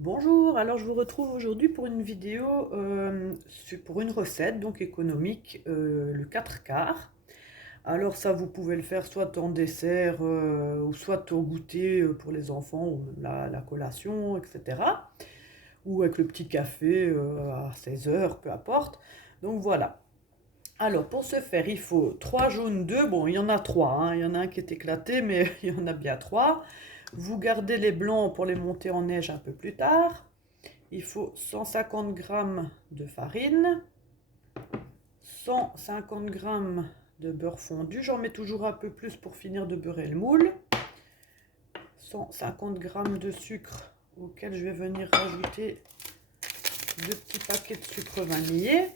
Bonjour, alors je vous retrouve aujourd'hui pour une vidéo pour une recette donc économique, le 4 quarts. Alors ça vous pouvez le faire soit en dessert ou soit au goûter pour les enfants ou même la collation, etc. Ou avec le petit café à 16 heures, peu importe. Donc voilà. Alors pour ce faire, il faut 3 jaunes d'œufs. Bon, il y en a 3, hein. Il y en a un qui est éclaté, mais il y en a bien 3. Vous gardez les blancs pour les monter en neige un peu plus tard. Il faut 150 grammes de farine, 150 grammes de beurre fondu. J'en mets toujours un peu plus pour finir de beurrer le moule. 150 grammes de sucre auquel je vais venir rajouter 2 petits paquets de sucre vanillé.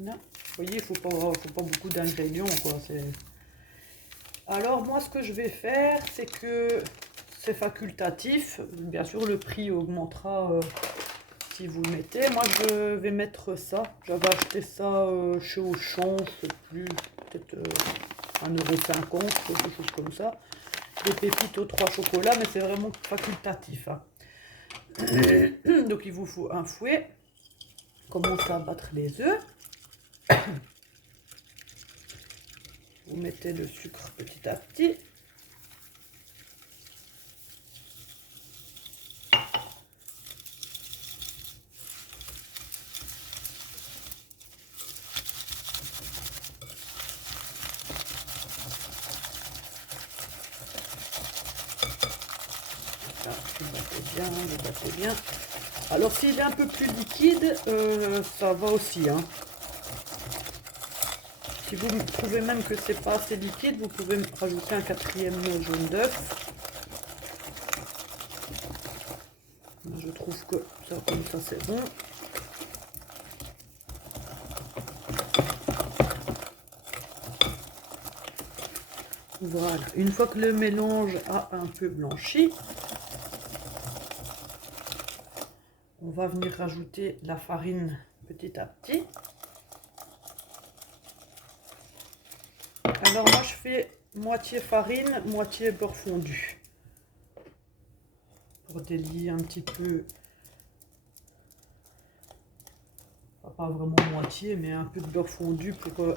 Là, vous voyez, il faut pas beaucoup d'ingrédients, quoi. Alors moi, ce que je vais faire, c'est que c'est facultatif. Bien sûr, le prix augmentera si vous le mettez. Moi, je vais mettre ça. J'avais acheté ça chez Auchan, je sais plus, peut-être 1,50 €, quelque chose comme ça. Des pépites aux 3 chocolats, mais c'est vraiment facultatif, hein. Donc, il vous faut un fouet. Commencez à battre les œufs. Vous mettez le sucre petit à petit. Là, vous battez bien. Alors, s'il est un peu plus liquide, ça va aussi, hein. Si vous trouvez même que c'est pas assez liquide, vous pouvez rajouter un 4e jaune d'œuf. Je trouve que ça, comme ça, c'est bon. Voilà. Une fois que le mélange a un peu blanchi, on va venir rajouter la farine petit à petit. Alors moi, je fais moitié farine, moitié beurre fondu. Pour délier un petit peu, pas vraiment moitié, mais un peu de beurre fondu pour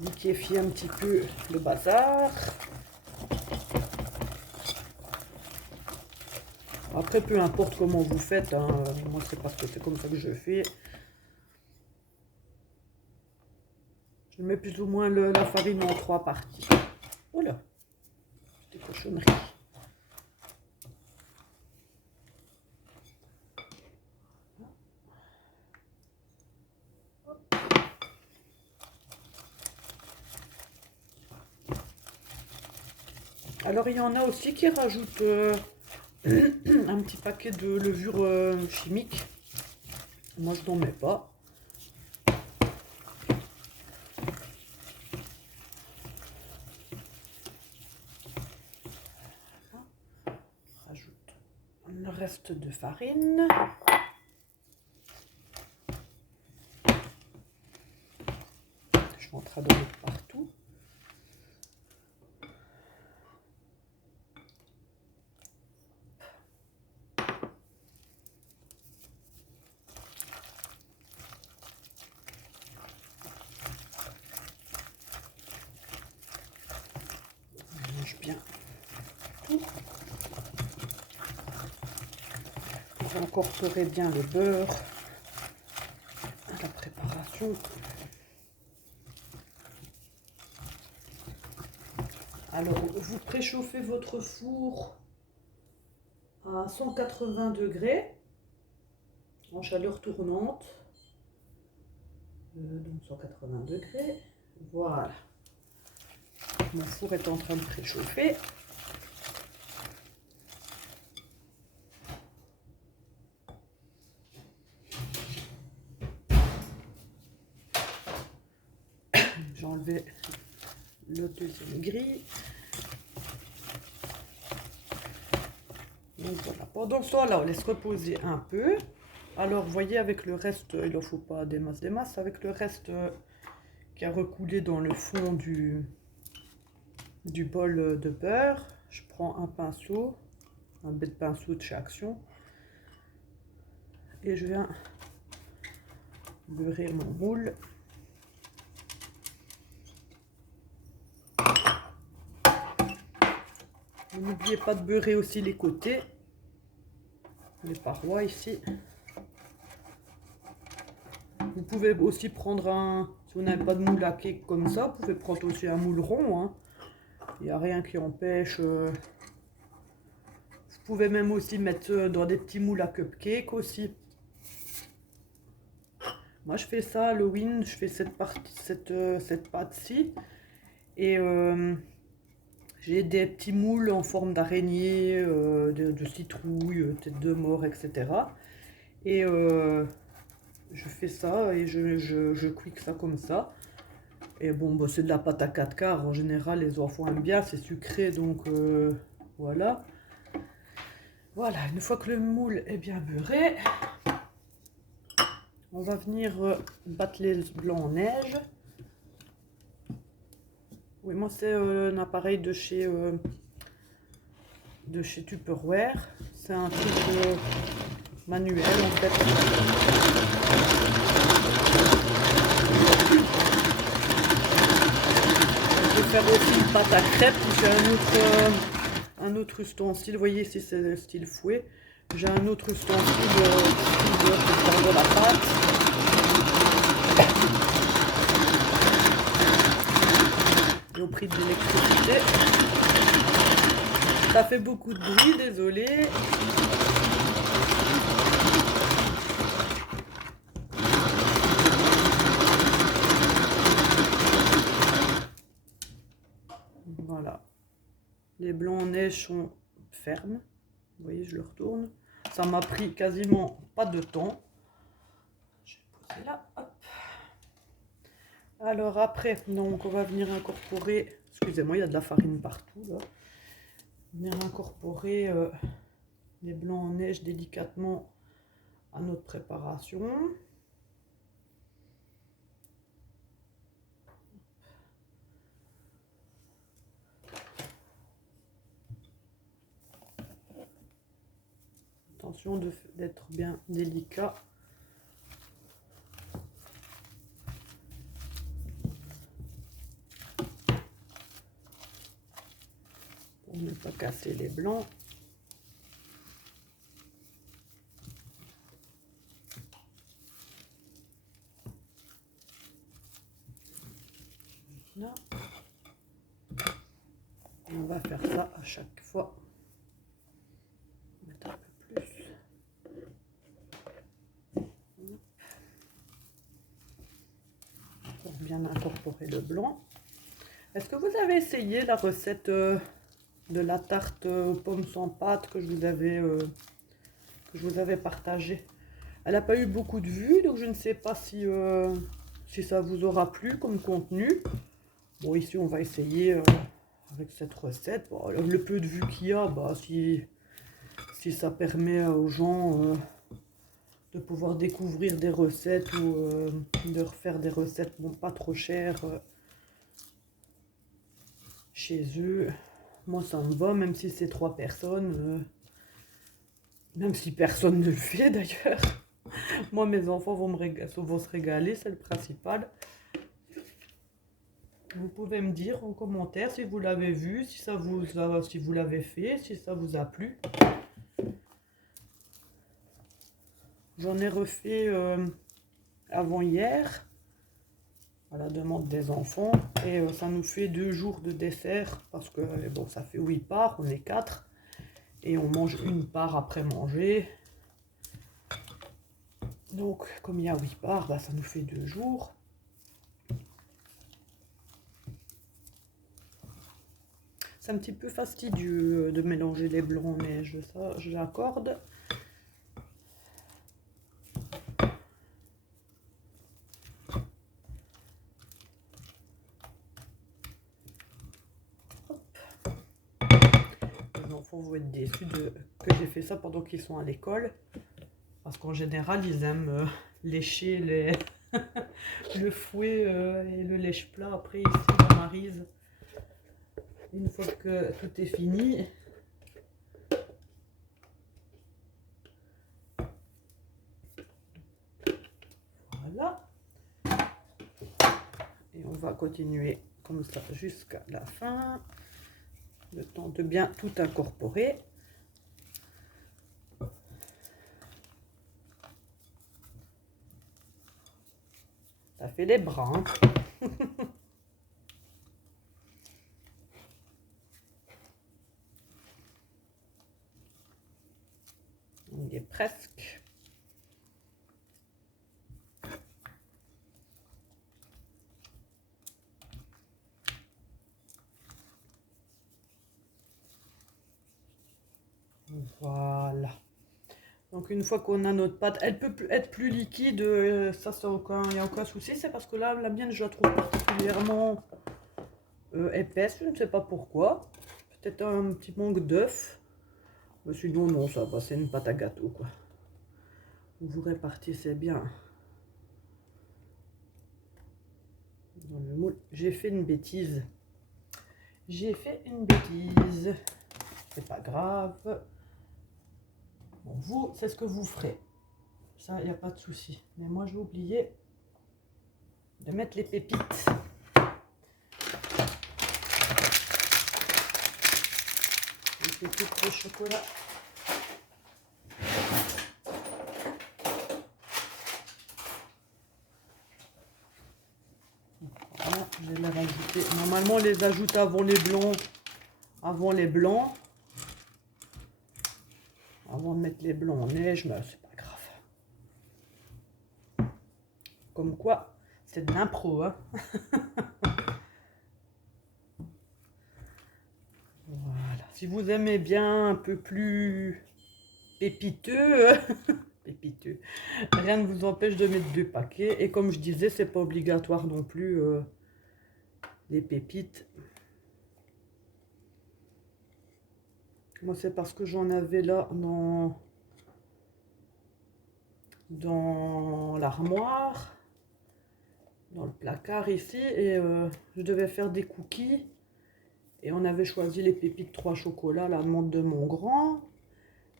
liquéfier un petit peu le bazar. Après, peu importe comment vous faites, hein, moi c'est parce que c'est comme ça que je fais. Je mets plus ou moins la farine en 3 parties. Oula, des cochonneries. Alors il y en a aussi qui rajoutent un petit paquet de levure chimique. Moi je n'en mets pas. Rajoute le reste de farine. Je suis en train de mettre partout. Je mélange bien tout. Vous incorporez bien le beurre à la préparation. Alors, vous préchauffez votre four à 180 degrés en chaleur tournante. Donc 180 degrés. Voilà. Mon four est en train de préchauffer. J'ai enlevé le deuxième grille. Donc voilà. Pendant ce temps-là, on laisse reposer un peu. Alors, vous voyez, avec le reste, il n'en faut pas des masses, avec le reste qui a recoulé dans le fond du bol de beurre. Je prends un pinceau, un bête de pinceau de chez Action. Et je viens beurrer mon moule. N'oubliez pas de beurrer aussi les côtés, les parois ici. Vous pouvez aussi prendre un, si vous n'avez pas de moule à cake comme ça, vous pouvez prendre aussi un moule rond, hein. Il n'y a rien qui empêche. Vous pouvez même aussi mettre dans des petits moules à cupcake aussi. Moi je fais ça Halloween, je fais cette pâte-ci. Et j'ai des petits moules en forme d'araignée, de citrouille, tête de mort, etc. Et je fais ça et je cuis ça comme ça. Et bon, bah, c'est de la pâte à 4 quarts. En général, les enfants aiment bien, c'est sucré, donc voilà. Voilà, une fois que le moule est bien beurré, on va venir battre les blancs en neige. Oui, moi c'est un appareil de chez Tupperware. C'est un truc manuel en fait. Je vais faire aussi une pâte à crêpes. J'ai un autre ustensile. Vous voyez ici c'est le style fouet. J'ai un autre ustensile pour faire de la pâte. Et au prix de l'électricité. Ça fait beaucoup de bruit, désolé. Voilà. Les blancs en neige sont fermes. Vous voyez, je le retourne. Ça m'a pris quasiment pas de temps. Je vais poser là. Hop. Alors après, donc on va venir incorporer. Excusez-moi, il y a de la farine partout là. Venir incorporer les blancs en neige délicatement à notre préparation. Attention d'être bien délicat. Pour ne pas casser les blancs. Là. Et on va faire ça à chaque fois. Mettre un peu plus. Pour bien incorporer le blanc. Est-ce que vous avez essayé la recette de la tarte aux pommes sans pâte que je vous avais partagée? Elle n'a pas eu beaucoup de vues, donc je ne sais pas si ça vous aura plu comme contenu. Bon, ici on va essayer avec cette recette. Bon, le peu de vues qu'il y a, bah, si ça permet aux gens de pouvoir découvrir des recettes ou de refaire des recettes bon, pas trop chères chez eux, moi ça me va, même si c'est 3 personnes, même si personne ne le fait d'ailleurs. Moi mes enfants vont se régaler, c'est le principal. Vous pouvez me dire en commentaire si vous l'avez vu, si vous l'avez fait, si ça vous a plu. J'en ai refait avant hier, à la demande des enfants, et ça nous fait 2 jours de dessert, parce que bon, ça fait 8 parts, on est 4, et on mange une part après manger. Donc, comme il y a 8 parts, bah, ça nous fait 2 jours. C'est un petit peu fastidieux de mélanger les blancs en neige, ça j'accorde. Les enfants vont être déçus que j'ai fait ça pendant qu'ils sont à l'école. Parce qu'en général, ils aiment lécher le fouet et le lèche-plat. Après, ici, dans Maryse, une fois que tout est fini, voilà. Et on va continuer comme ça jusqu'à la fin, le temps de bien tout incorporer. Ça fait des bras, hein. Il est presque. Voilà. Donc une fois qu'on a notre pâte, elle peut être plus liquide, ça il n'y a aucun souci. C'est parce que là, la mienne, je la trouve particulièrement épaisse, je ne sais pas pourquoi. Peut-être un petit manque d'œuf. Mais sinon, non, ça va, c'est une pâte à gâteau, quoi. Vous répartissez bien dans le moule. J'ai fait une bêtise. J'ai fait une bêtise. C'est pas grave. Bon, vous, c'est ce que vous ferez. Ça, il n'y a pas de souci. Mais moi, j'ai oublié de mettre les pépites. Les pépites de chocolat. Voilà, je vais les rajouter. Normalement, on les ajoute avant les blancs. Avant les blancs. Avant de mettre les blancs en neige, mais c'est pas grave. Comme quoi, c'est de l'impro, hein. Voilà. Si vous aimez bien un peu plus pépiteux, pépiteux, rien ne vous empêche de mettre 2 paquets. Et comme je disais, c'est pas obligatoire non plus les pépites. Moi, c'est parce que j'en avais là dans l'armoire, dans le placard ici, et je devais faire des cookies. Et on avait choisi les pépites 3 chocolats à la demande de mon grand.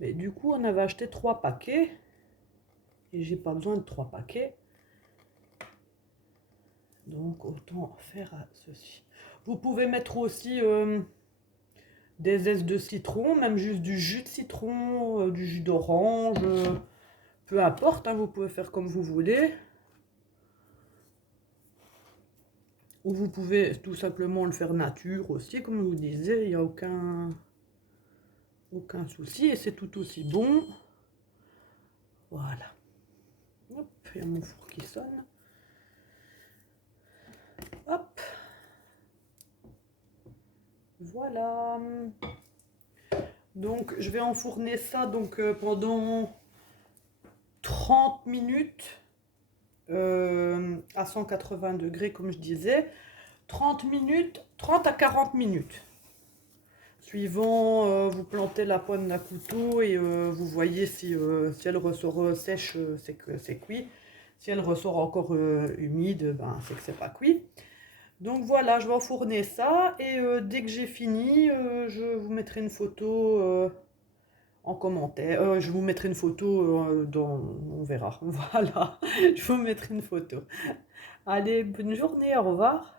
Mais du coup, on avait acheté 3 paquets. Et j'ai pas besoin de 3 paquets. Donc, autant faire à ceci. Vous pouvez mettre aussi des zestes de citron, même juste du jus de citron, du jus d'orange. Peu importe, hein, vous pouvez faire comme vous voulez. Ou vous pouvez tout simplement le faire nature aussi, comme je vous disais, il n'y a aucun souci et c'est tout aussi bon. Voilà. Hop, il y a mon four qui sonne. Hop. Voilà. Donc je vais enfourner ça donc, pendant 30 minutes à 180 degrés comme je disais. 30 minutes, 30 à 40 minutes. Suivant, vous plantez la pointe d'un couteau et vous voyez si elle ressort sèche, c'est que c'est cuit. Si elle ressort encore humide, ben, c'est que c'est pas cuit. Donc voilà, je vais enfourner ça et dès que j'ai fini, je vous mettrai une photo en commentaire. Je vous mettrai une photo on verra. Voilà, je vous mettrai une photo. Allez, bonne journée, au revoir.